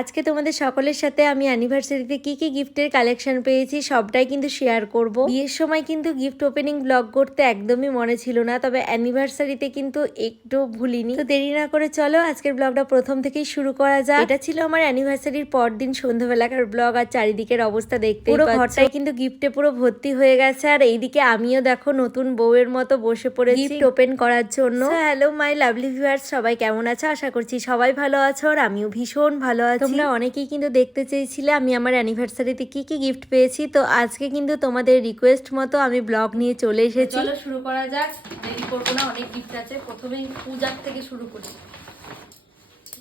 আজকে তোমাদের সকলের সাথে আমি অ্যানিভার্সারিতে কি কি গিফটের কালেকশন পেয়েছি সবটাই কিন্তু শেয়ার করব। বিয়ের সময় কিন্তু গিফট ওপেনিং ব্লগ করতে একদমই মনে ছিল না, তবে অ্যানিভার্সারিতে কিন্তু একটু ভুলিনি। তো দেরি না করে চলো আজকের ব্লগটা প্রথম থেকেই শুরু করা যাক। এটা ছিল আমার অ্যানিভার্সারির পর দিন সন্ধ্যাবেলাকার ব্লগ, আর চারিদিকের অবস্থা দেখতে পুরো ঘরটাই কিন্তু গিফটে পুরো ভর্তি হয়ে গেছে। আর এইদিকে আমিও দেখো নতুন বউয়ের মতো বসে পড়েছি গিফট ওপেন করার জন্য। হ্যালো মাই লাভলি ভিউয়ার্স, সবাই কেমন আছো? আশা করছি সবাই ভালো আছো, আর আমিও ভীষণ ভালো আছি। তোমরা অনেকেই কিন্তু দেখতে চেয়েছিলে আমি আমার অ্যানিভার্সারিতে কি কি গিফট পেয়েছি, তো আজকে কিন্তু তোমাদের রিকোয়েস্ট মতো আমি ব্লগ নিয়ে চলে এসেছি। চলো শুরু করা যাক, দেরি করবো না, অনেক গিফট আছে। প্রথমেই পূজার থেকে শুরু করি।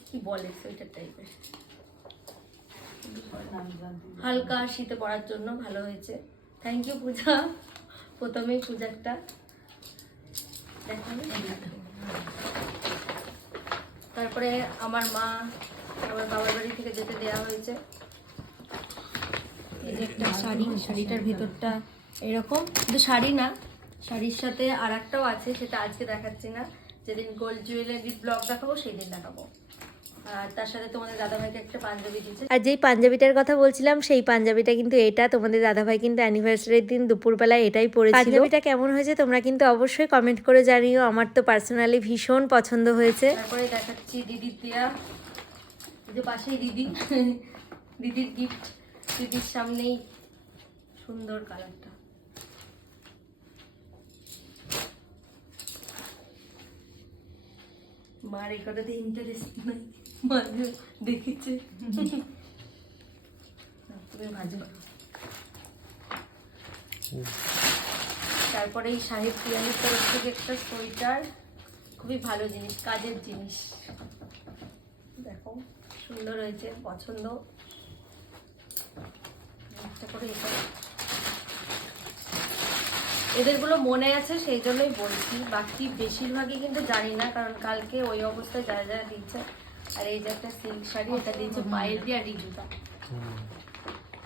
কি বলে সোয়েটার টাইপের, হালকা শীতে পরার জন্য ভালো হয়েছে। থ্যাংক ইউ পূজা। প্রথমেই পূজারটা দেখাবে। তারপরে আমার মা আমার বাবার বাড়ি থেকে যেতে দেওয়া হয়েছে এই যে একটা শাড়ি। শাড়িটার ভিতরটা এরকম, কিন্তু শাড়ি না, শাড়ির সাথে আর একটাও আছে, সেটা আজকে দেখাচ্ছি না, যেদিন গোল্ড জুয়েলারির ব্লগ দেখাবো সেই দিন দেখাবো। আর তার সাথে তোমাদের দাদাভাইকে একটা পাঞ্জাবি দিয়েছে। আর যেই পাঞ্জাবিটার কথা বলছিলাম সেই পাঞ্জাবিটা কিন্তু এটা, তোমাদের দাদাভাই কিন্তু অ্যানিভার্সারির দিন দুপুরবেলায় এটাই পরেছিল। পাঞ্জাবিটা কেমন হয়েছে তোমরা কিন্তু অবশ্যই কমেন্ট করে জানিও, আমার তো পার্সোনালি ভীষণ পছন্দ হয়েছে। তারপরে দেখাচ্ছি দিদির দেয়া, এই যে পাশেই দিদি, দিদির গিফট, দিদির সামনেই সুন্দর কালারটা। মার এই কথাতে ইন্টারেস্ট নাই, মা দেখেছে। তুমি ভাজি করো। তারপরে এই সাহেব পিয়ানের তরফ থেকে একটা সোয়েটার, খুবই ভালো জিনিস, কাজের জিনিস, দেখো সুন্দর হয়েছে, পছন্দ। একটা করে এদেরগুলো মনে আছে সেই জন্যই বলছি, বাকি বেশিরভাগই কিন্তু জানি না, কারণ কালকে ওই অবস্থায় যারা যারা দিচ্ছে। আর এই যে একটা সিল্ক শাড়ি, এটা দিয়েছে পায়েল দিয়ে, আর রিজুটা।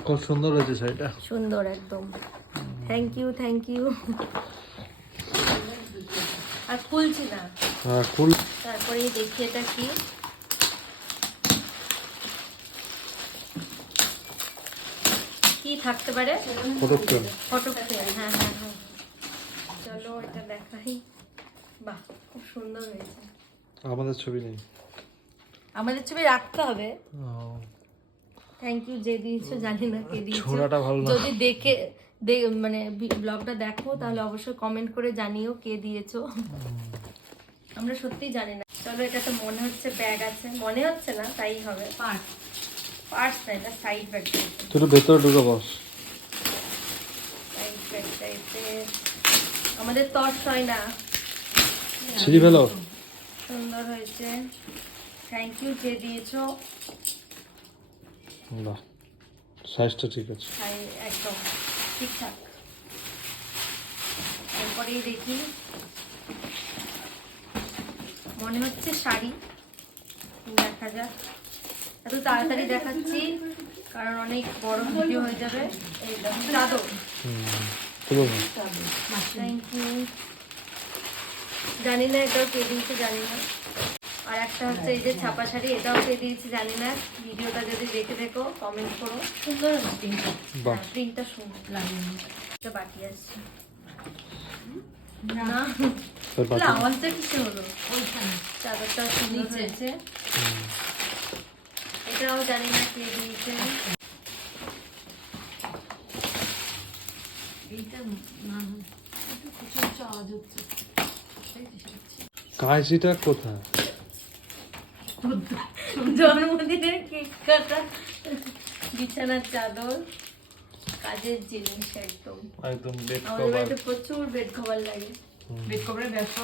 খুব সুন্দর হয়েছে শাড়িটা, সুন্দর একদম। Thank you, thank you. আর খুলছি না। হ্যাঁ ফুল। তারপরে দেখি এটা কি, কি থাকতে পারে। Photo frame. ফটো ফ্রেম, হ্যাঁ হ্যাঁ হ্যাঁ। চলো এটা দেখাই। বাহ, খুব সুন্দর হয়েছে। আমাদের ছবি নেই, আমাদের ছবি রাখতে হবে। থ্যাংক ইউ, যে দিয়েছো জানি না কে দিয়েছো। ছোড়াটা ভালো না। যদি দেখে মানে ব্লগটা দেখো তাহলে অবশ্যই কমেন্ট করে জানিও কে দিয়েছো। আমরা সত্যিই জানি না। চলো, এটা তো মনে হচ্ছে ব্যাগ আছে, মনে হচ্ছে না, তাই হবে। পার্স না, এটা সাইড ব্যাগ। তুই ভেতরে ঢুকে বস। সাইড ব্যাগ টাইপের, আমাদের তর্স হয় না। সিঁড়ি ফেলো। সুন্দর হয়েছে, থ্যাংক ইউ যে দিয়েছো। বাহ, সাইজটা ঠিক আছে, একদম ঠিকঠাক। তারপরেই দেখি, মনে হচ্ছে শাড়ি, দেখা যাক। এত তাড়াতাড়ি দেখাচ্ছি কারণ অনেক বড় ভিডিও হয়ে যাবে। এই দেখো চাদর, থ্যাংক ইউ। জানি না এটাও কে দিয়েছে, জানি না। আর একটা হচ্ছে এই যে ছাপা শাড়ি, এটাও কে দিয়েছে জানি না। ভিডিওটা যদি দেখে দেখো কমেন্ট করো। সুন্দর প্রিন্টটা, প্রিন্টটা সুন্দর লাগে। এটা বাকি আসছে না, আওয়াজটা কিসে হলো? চাদরটা সুন্দর হয়েছে, এটাও জানি না কে দিয়েছে। কাঁচিটা কোথায়? জন্মদিনের কেক কাটা, বিছানার চাদর, কাজের জিনিস একদম। একদম বেড আমাদের কভার। বাড়িতে প্রচুর বেড কভার লাগে। বেড কভারের ব্যবসা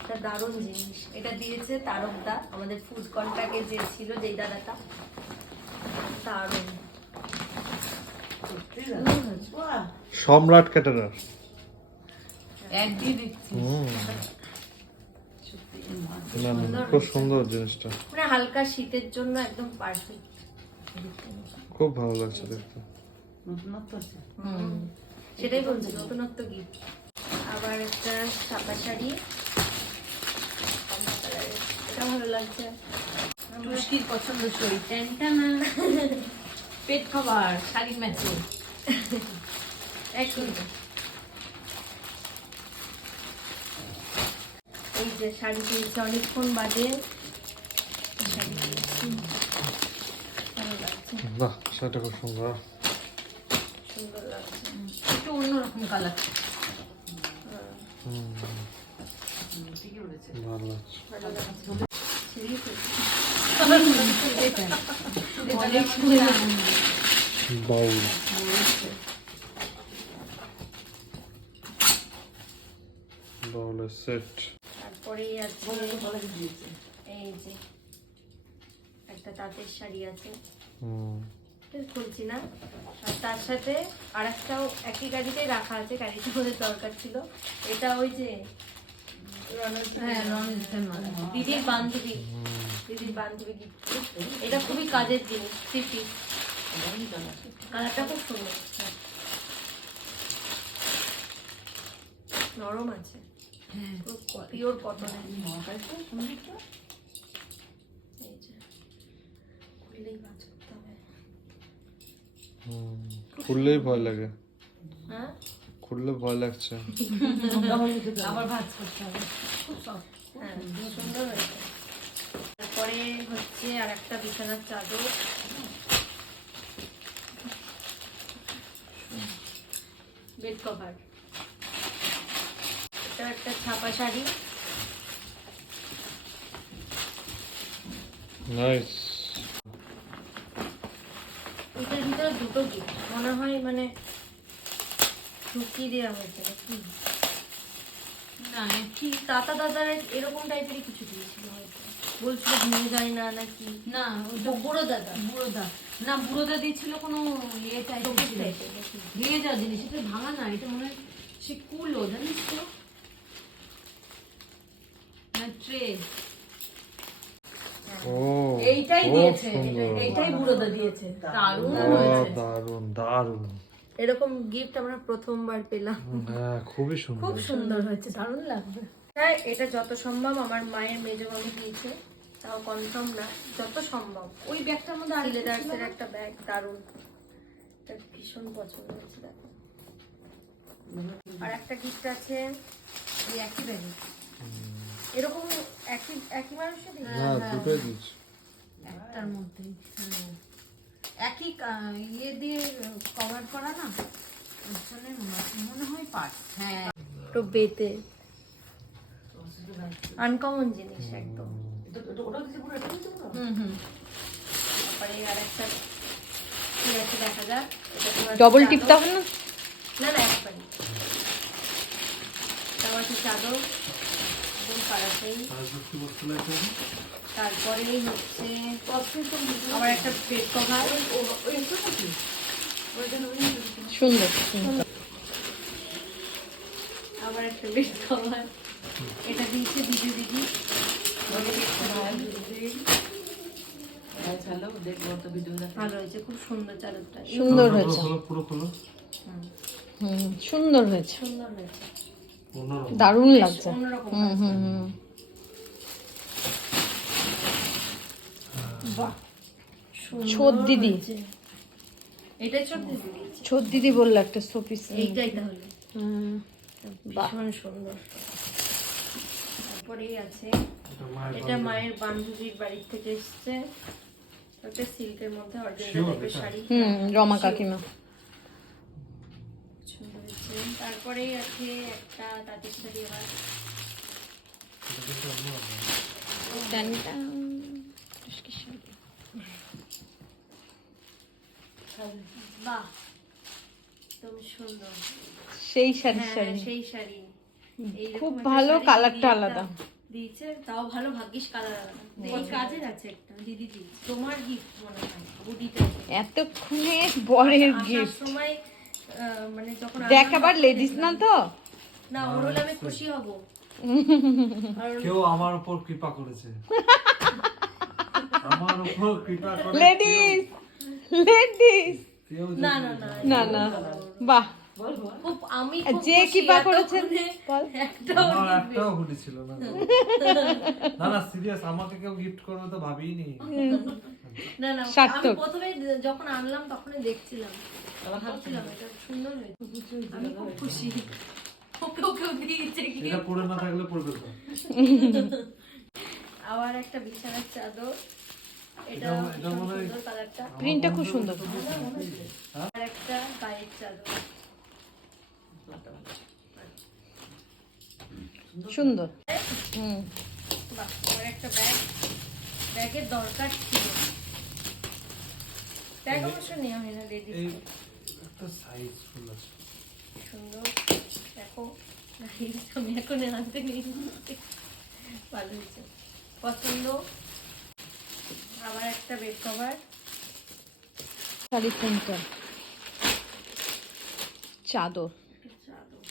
এটা দারুণ জিনিস। এটা দিয়েছে তারকদা, আমাদের ফুড কন্ট্রাক্টে যে ছিল, যেই দাদাটা। দারুণ। সম্রাট ক্যাটারার। খুব সুন্দর জিনিসটা, মানে হালকা শীতের জন্য একদম পারফেক্ট। খুব ভালো লাগছে দেখতে। সেটাই বলছি, নতুনত্ব গিফট। আবার একটা ছাপা শাড়ি, কমলা কালারের, এটা ভালো লাগছে। মুশকিল পছন্দ সই টেনটানা পেট খাবার শাড়ির ম্যাচে একই। এই যে শাড়ি পেয়েছি অনেকক্ষণ বাদে, শাড়ি পেয়েছি, ভালো লাগছে, বাহ, সেটা খুব সুন্দর। সুন্দর লাগছে। একটু অন্যরকম কালার। ভালো লাগছে। ভালো লাগছে। ছেড়েই ফেলছি। বাউল। বাউলের সেট। তারপরেই আছে এই যে একটা তাঁতের শাড়ি আছে, এটা খুলছি না। আর তার সাথে আর একটাও একই গাড়িতেই রাখা আছে, গাড়িটা আমাদের দরকার ছিল। এটা ওই যে দিদির বান্ধবী, দিদির বান্ধবী gift। এটা খুবই কাজের জিনিস, সিপি, কালারটা খুব সুন্দর, নরম আছে, পিওর কটনের। এই যে খুললেই ভাঁজ করতে হবে। খুললেই ভয় লাগে, হ্যাঁ, খুললে ভয় লাগছে। আবার ভাজ করতে হবে। খুব সফট। হ্যাঁ, সুন্দর হয়েছে। তারপরে হচ্ছে আর একটা বিছানার চাদর, বেড কভার, এটা একটা ছাপা শাড়ি, নাইস। এটার ভিতরে দুটো গিফট মনে হয়, মানে ঢুকিয়ে দেওয়া হয়েছে নাকি। না ঠিক দাদা দাদার এরকম টাইপেরই কিছু দিয়েছিল হয়তো, বলছিল ভেঙে যায় না নাকি। না ওইটা বুড়ো দাদা, বুড়োদা, না বুড়োদা দিয়েছিল কোনো ইয়ে চোখের টাইপের টাইপের নাকি। দিয়ে যাওয়া জিনিস, এটা ভাঙা না, এটা মনে হয় সে কুলো জানিস তো, না ট্রে। ও, এইটাই খুব দিয়েছে, সুন্দর। এইটাই বুড়োদা দিয়েছে, দারুণ বাহ, হয়েছে। দারুণ দারুণ। এরকম গিফট আমরা প্রথমবার পেলাম। হ্যাঁ, খুবই সুন্দর। খুব সুন্দর হয়েছে, দারুণ লাগবে। হ্যাঁ, এটা যত সম্ভব আমার মায়ের মেজো মামি দিয়েছে, তাও কনফার্ম না, যত সম্ভব। ওই ব্যাগটার মধ্যে আর সিলেদার্সের একটা ব্যাগ, দারুণ, এটা ভীষণ পছন্দ হয়েছে। দেখো, আর একটা গিফট আছে এই একই ব্যাগে, এরকম একই একই মানুষের হ্যাঁ, দুটোই দিচ্ছি। একটার মধ্যেই, হ্যাঁ একই ইয়ে দিয়ে কভার করা না, আসলে মনে হয় পার্ট। হ্যাঁ একটু বেতে, আনকমন জিনিস একদম। হুম হুম। তারপরে আর একটা কি আছে দেখা যাক। এটা তোমার ডবল চাদর। টিপতে হবে না? না না, একবারই। তারপর আছে চাদর, একদম পাড়াতেই। তারপরেই হচ্ছে আবার একটা বেড কভার, সুন্দর। আবার একটা বেড কভার। এটা দিয়েছে বিজু দিদি। ভালো হয়েছে, খুব সুন্দর চাদরটা। সুন্দর হয়েছে, পুরো খোলো। হুম সুন্দর হয়েছে, সুন্দর হয়েছে, অন্যরকম। দারুণ লাগছে। অন্যরকম হুম লাগছে। হুম হুম। বাহ, সুন্দর ছোট দিদি। হয়েছে। এটাই ছোট দিদি দিয়েছে। ছোট দিদি বললো একটা শোপিস। এইটাই তাহলে বাহ। ভীষণ সুন্দর। তারপরেই আছে এটা মায়ের এটা মায়ের বান্ধবীর বাড়ির থেকে এসছে, একটা সিল্কের মধ্যে অর্জেন্টা Sure, টাইপের এটা? শাড়ি। রমা কাকিমা। সুন্দর হয়েছে। তারপরেই আছে একটা তাঁতের শাড়ি আবার, বাহ একদম সুন্দর। সেই শাড়ি হ্যাঁ, শাড়ি সেই শাড়ি এইরকম খুব একটা ভালো, শাড়ি কালারটা দিদি আলাদা। একটা দিয়েছে, তাও ভালো, ভাগ্যিস কালার আলাদা। এই কাজের আছে একটা দিদি দিয়েছে, তোমার গিফট মনে হয় বুডিটা। এতক্ষণে বরের আসার গিফট সময় মানে যখন দেখ, আনলাম আবার তখন লেডিস না দেখলাম। তো, না, ওর হলে আমি খুশি হব। কেউ আমার উপর কৃপা করেছে। আমার উপর কৃপা করে লেডিস লেডিস। কেউ না না না না না, বাহ খুব আমি যে কৃপা করেছেন বল। আমার একটাও হুডি ছিল না না না সিরিয়াস আমাকে কেউ গিফট করবে তো ভাবিনি না না আমি সার্থক। প্রথমে যখন আনলাম তখনই দেখছিলাম, ভাবছিলাম এটা সুন্দর হয়েছে, আমি খুব খুশি। ওকেও দিয়েছে কি। এটা পরে না থাকলে পড়বে তো আবার একটা বিছানার চাদর, এটা এটা মনে হয় সুন্দর কালারটা। প্রিন্টটা খুব সুন্দর, আর একটা গায়ের চাদর, সুন্দর। হুম, বাহ। আর একটা ব্যাগ, ব্যাগের দরকার ছিল, ব্যাগ অবশ্য নেওয়া হয় না, লেডিস এই একটা সাইজ ফুল আছে সুন্দর। দেখো আমি এখন আনতে নেই, ভালো হয়েছে, পছন্দ। আবার একটা বেড কভার, শাড়ি প্রিন্টার, চাদর, চাদর,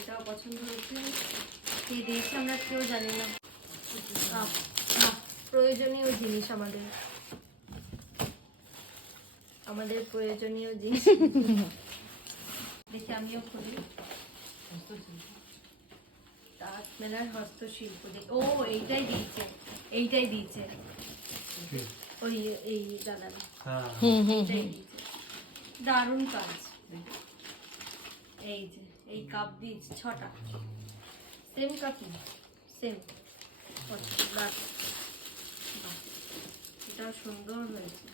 এটাও পছন্দ হয়েছে। কে দিয়েছে আমরা কেউ জানি না। প্রয়োজনীয় জিনিস, আমাদের প্রয়োজনীয় জিনিস। দেখি আমিও খুলি। তাজমেলার হস্তশিল্প, ও এইটাই দিয়েছে ওই এই দাদা, হ্যাঁ এইটাই দিয়েছে, দারুণ কাজ। এই যে এই কাপ দিয়েছে 6টা, সেম কাপই, সেম। এটাও সুন্দর হয়েছে।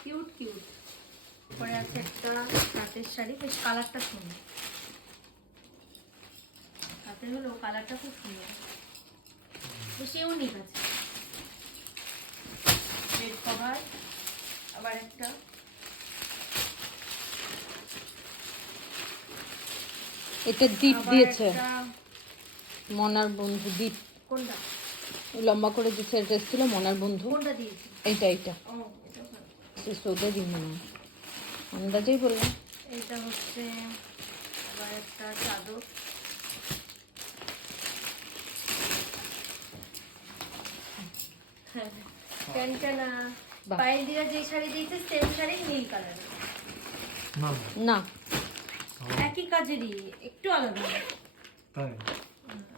Cute cute. পরে আছে একটা হাতের শাড়ি, বেশ কালারটা সুন্দর, হাতের হলো কালারটা খুব সুন্দর, বেশ ইউনিক আছে। বেড কভার, আবার একটা এটা দীপ আবার দিয়েছে একটা, মনার বন্ধু দীপ, কোনটা লম্বা করে যে সেট এসেছিল মনার বন্ধু, কোনটা দিয়েছে? এইটা এইটা ও এটা ভালো। সে সোদে দিন না, আন্দাজেই বললাম। এটা হচ্ছে আবার একটা চাদর, প্যান্টানা। বাহ। পায়েল দিদা যে শাড়ি দিয়েছে সেম শাড়ি, নীল কালার, না না, একই কাজেরই, একটু আলাদা, তাই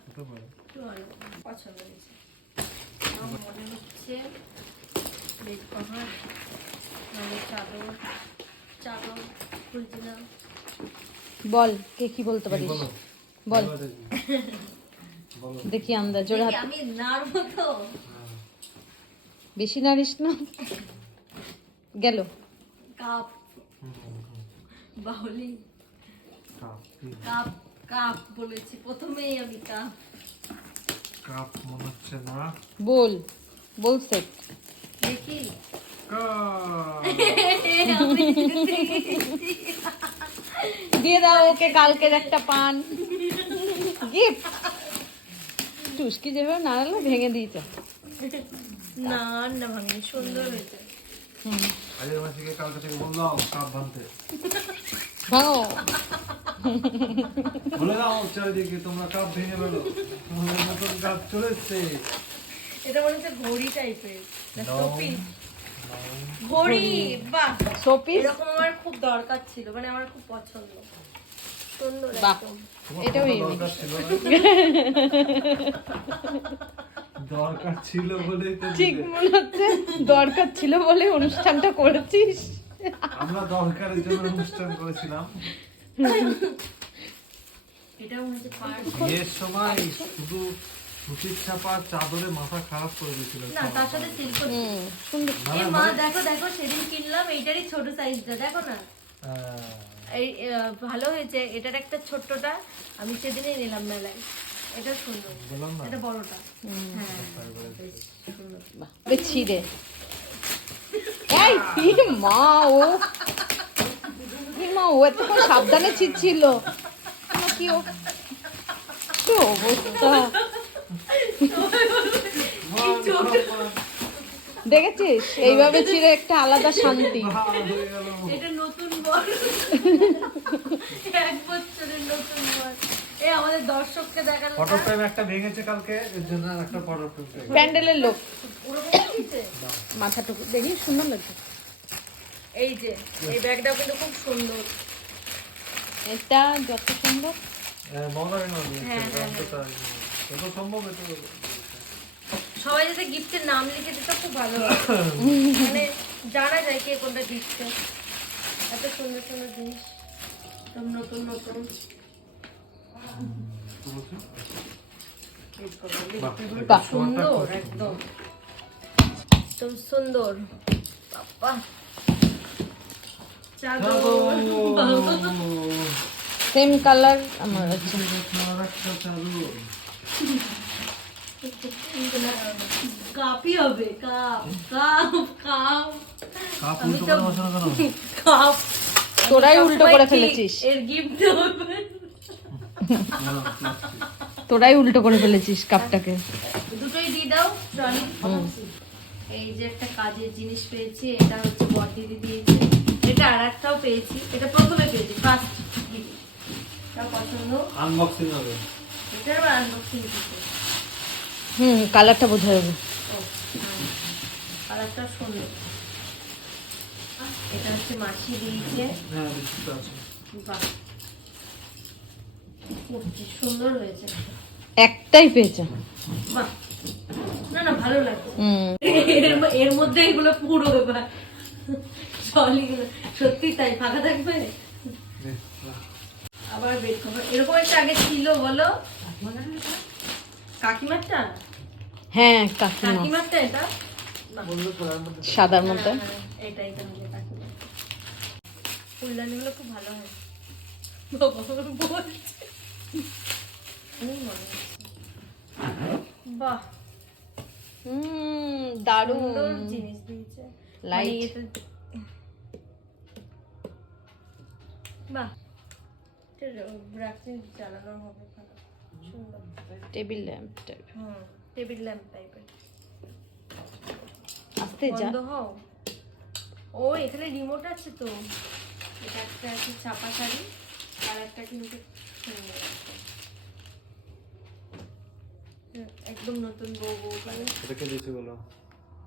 হতে পারে একটু আলাদা, পছন্দ হয়েছে। আমার মনে হচ্ছে বেড কভার, নাহলে চাদর, চাদর খুলছি না। বল কে কি বলতে পারিস, বলো বল বলো দেখি। বলো দেখি আন্দাজ, জোরে দেখি হাত, আমি নাড়বো তো। হ্যাঁ। বেশি নারিস না। গেল কাপ, হুম, হুম, হুম। বাহুলি কাপ কি? কাপ, কাপ বলেছি প্রথমেই আমি, কাপ। কাপ মনে হচ্ছে না বল, বল সেট দেখি কাপ দিয়ে দাও ওকে, কালকের একটা পান গিফট। টুসকি যেভাবে নাড়ালো ভেঙে দিয়েছে। না না ভাঙিনি, সুন্দর হয়েছে। আজের মাসিকে কালকে থেকে বললাম কাপ ভাঙতে ভাঙো, বলে দাও চারিদিকে তোমরা কাপ ভেঙে বেরো, তোমাদের নতুন কাপ চলে এসছে। এটা মনে হচ্ছে ঘড়ি টাইপের, No. ঘড়ি। বাহ, শোপিস, এরকম আমার খুব দরকার ছিল, মানে আমার খুব পছন্দ, সুন্দর বাহ। একদম। তোমার এটাও কোনো unique। দরকার ছিল না? দরকার ছিল বলেই তো ঠিক দিলে। মনে হচ্ছে দরকার ছিল বলে অনুষ্ঠানটা করেছিস। আমরা দরকারের জন্য অনুষ্ঠান করেছিলাম। এটাও মনে হচ্ছে পার্স। বিয়ের সময় শুধু সুতির ছাপা চাদরে মাথা খারাপ করে দিয়েছিল না, তার সাথে সিল্ক। সুন্দর, এ মা দেখো দেখো, সেদিন কিনলাম এইটারই ছোট সাইজটা, দেখো না, এই ভালো হয়েছে। এটার একটা ছোট্টটা আমি সেদিনই নিলাম মেলায়, এটা সুন্দর, বললাম না এটা বড়টা। হ্যাঁ বেশ সুন্দর। বাহ, ছিঁড়ে এই ই মা ও, ই মা ও এতক্ষণ সাবধানে ছিঁড়ছিল কি ও, কি অবস্থা দেখেছিস, এইভাবে ছিঁড়ে একটা আলাদা শান্তি। হয়ে গেল। এটা নতুন বর, 1 বছরের নতুন বর, এই আমাদের দর্শককে দেখালো ফটো ফ্রেম একটা ভেঙেছে কালকে, এর জন্য আর একটা ফটো ফ্রেম চাই। প্যান্ডেলের লোক পুরো ভেঙে দিয়েছে। মাথাটুকু দেখি সুন্দর লাগছে। এই যে এই ব্যাগটাও কিন্তু খুব সুন্দর। এটা যত সম্ভব মঙ্গলের নদী যত সম্ভব এটা সবাই যাতে গিফটের নাম লিখে দিত খুব ভালো হয়। মানে জানা যায় কে কোনটা দিচ্ছে। এত সুন্দর সুন্দর জিনিস, সব নতুন নতুন। বাহ। সুন্দর একদম, একদম সুন্দর। বাবা চাদর, সেম কালার আমার আছে। কাপই হবে, কাপ কাপ কাপ কাপ উল্টো করে বসানো কেন? কাপ। তোরাই উল্টো করে ঠিক, ফেলেছিস, এর গিফট হবে। তোরাই উল্টো করে ফেলেছিস কাপটাকে। দুটোই দিয়ে দাও ট্রলি। এই যে একটা কাজের জিনিস পেয়েছি, এটা হচ্ছে বড়দিদি দিয়েছে। এটা আর একটাও পেয়েছি, এটা প্রথমে পেয়েছি ফার্স্ট গিফট। এটা পছন্দ, আনবক্সিং হবে। এটা আবার আনবক্সিং দিতে। কালারটা বোঝা যাবে। কালারটা সুন্দর। এটা হচ্ছে মাছি দিয়েছে। হ্যাঁ বিস্কুট আছে। বাহ, কি সুন্দর হয়েছে। একটাই পেয়েছে। বাহ, না না ভালো লাগছে। হুম, এর মধ্যে এগুলো পুরো ব্যাপার ট্রলিগুলো সত্যি তাই ফাঁকা থাকবে। আবার বের করবো, এরকম একটা আগে ছিল বলো কাকিমারটা। হ্যাঁ কাকিমা কাকিমারটা এটা সাদার মধ্যে। হ্যাঁ, এটাই তাহলে কাকিমার। ফুলদানিগুলো খুব ভালো হয়। বাবা বলছে। মনে হচ্ছে। বাহ, দারুণ সুন্দর জিনিস দিয়েছে। লাইট। মানে এটা- বাহ, এটা রাখতে জ্বালানো হবে ভালো। সুন্দর। Table lamp type. হুম, টেবিল ল্যাম্প টাইপের। আস্তে যা। বন্ধ হও। ও এখানে রিমোট আছে তো। এটা একটা আছে ছাপা শাড়ি, আর একটা কিন্তু সুন্দর একটা। একদম নতুন বউ বউ কালার। এটা কে দিয়েছে বলো?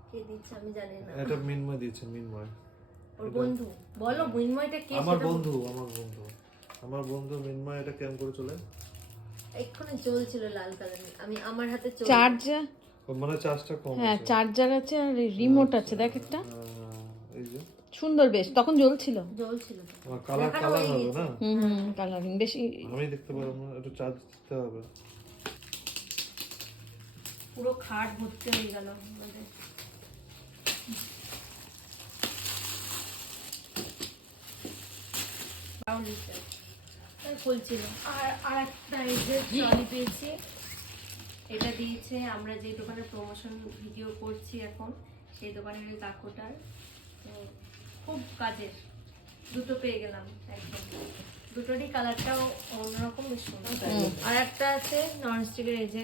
কে দিচ্ছে আমি জানি না। এটা মিনময় দিয়েছে, মিনময়। ওর বন্ধু। বলো মৃন্ময়টা কে? আমার সেটা বন্ধু, আমার বন্ধু মিনময় এটা কেমন করে চলে? এক্ষুনি চলছিল লাল কালারের, আমি আমার হাতে চল। চার্জার, ও মানে চার্জটা কম হ্যাঁ আছে। চার্জার আছে আর রিমোট আছে, দেখ একটা এই যে সুন্দর, বেশ তখন জ্বলছিল। জ্বলছিল। কালার কালার হবে না? কালারিং বেশি। আমি দেখতে পারলাম না, একটু চার্জ দিতে হবে। পুরো খাট ভর্তি হয়ে গেল আমাদের। খুলছিল। আর একটা এই যে ট্রলি পেয়েছি, এটা দিয়েছে আমরা যে দোকানে প্রমোশন ভিডিও করছি এখন, সেই দোকানের ওই কাকুটার। তো খুব কাজের, দুটো পেয়ে গেলাম একদম। দুটোরই কালারটাও অন্যরকম, বেশ সুন্দর। আর একটা আছে ননস্টিকের, এই যে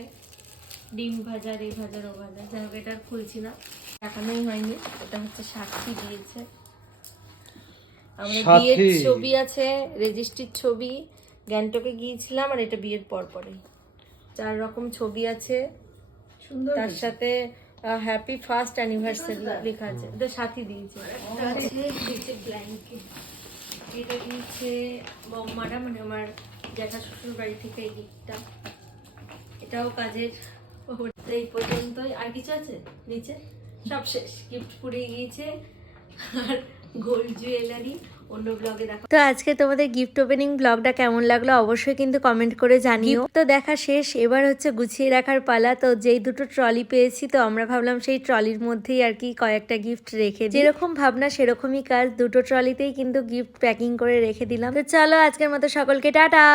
ডিম ভাজার, এই ভাজার, ও ভাজার। যাই হোক, এটা আর খুলছি না, দেখানোই হয়নি। এটা হচ্ছে সাক্ষী দিয়েছে। আমাদের বিয়ের ছবি আছে, রেজিস্ট্রির ছবি, গ্যাংটকে গিয়েছিলাম, আর এটা বিয়ের পর পরে 4 রকম ছবি আছে। তার সাথে হ্যাপি ফার্স্ট অ্যানিভার্সারি লেখা আছে। এটা সাথী দিয়েছে। একটা আছে দিয়েছে ব্ল্যাঙ্কেট, এটা দিয়েছে বম্মারা, মানে আমার জ্যাঠা শ্বশুর বাড়ি থেকে এই গিফটটা। এটাও কাজের। এই পর্যন্তই। আর কিছু আছে নিচে? সব শেষ, গিফট পুড়িয়ে গিয়েছে। আর গোল্ড জুয়েলারি অন্য ব্লগে দেখা। তো আজকে তোমাদের গিফট ওপেনিং ব্লগটা কেমন লাগলো অবশ্যই কিন্তু কমেন্ট করে জানিও। তো দেখা শেষ, এবার হচ্ছে গুছিয়ে রাখার পালা। তো যেই দুটো ট্রলি পেয়েছি, তো আমরা ভাবলাম সেই ট্রলির মধ্যেই আর কি কয়েকটা গিফট রেখে দিই। যেরকম ভাবনা সেরকমই কাজ, দুটো ট্রলিতেই কিন্তু গিফট প্যাকিং করে রেখে দিলাম। তো চলো আজকের মতো সকলকে টাটা।